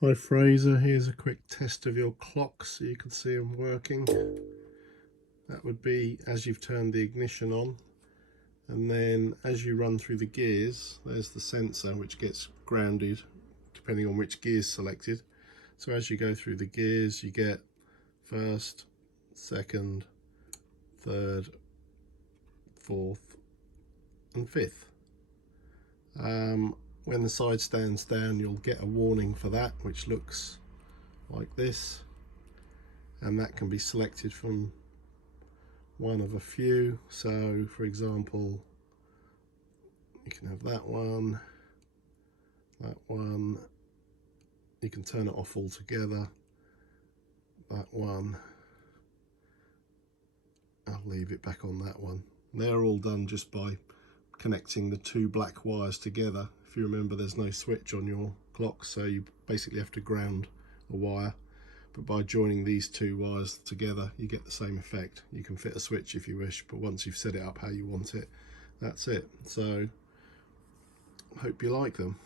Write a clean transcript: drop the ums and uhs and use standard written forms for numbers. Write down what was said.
Hi Fraser, here's a quick test of your clock so you can see them working. That would be as you've turned the ignition on, and then as you run through the gears, there's the sensor which gets grounded depending on which gear is selected. So as you go through the gears, you get first, second, third, fourth and fifth. When the side stands down, you'll get a warning for that, which looks like this, and that can be selected from one of a few. So for example, you can have that one, you can turn it off altogether, that one, I'll leave it back on that one. They're all done just by connecting the two black wires together. If you remember, there's no switch on your clock, so you basically have to ground a wire, but by joining these two wires together you get the same effect. You can fit a switch if you wish, but once you've set it up how you want it, that's it. So I hope you like them.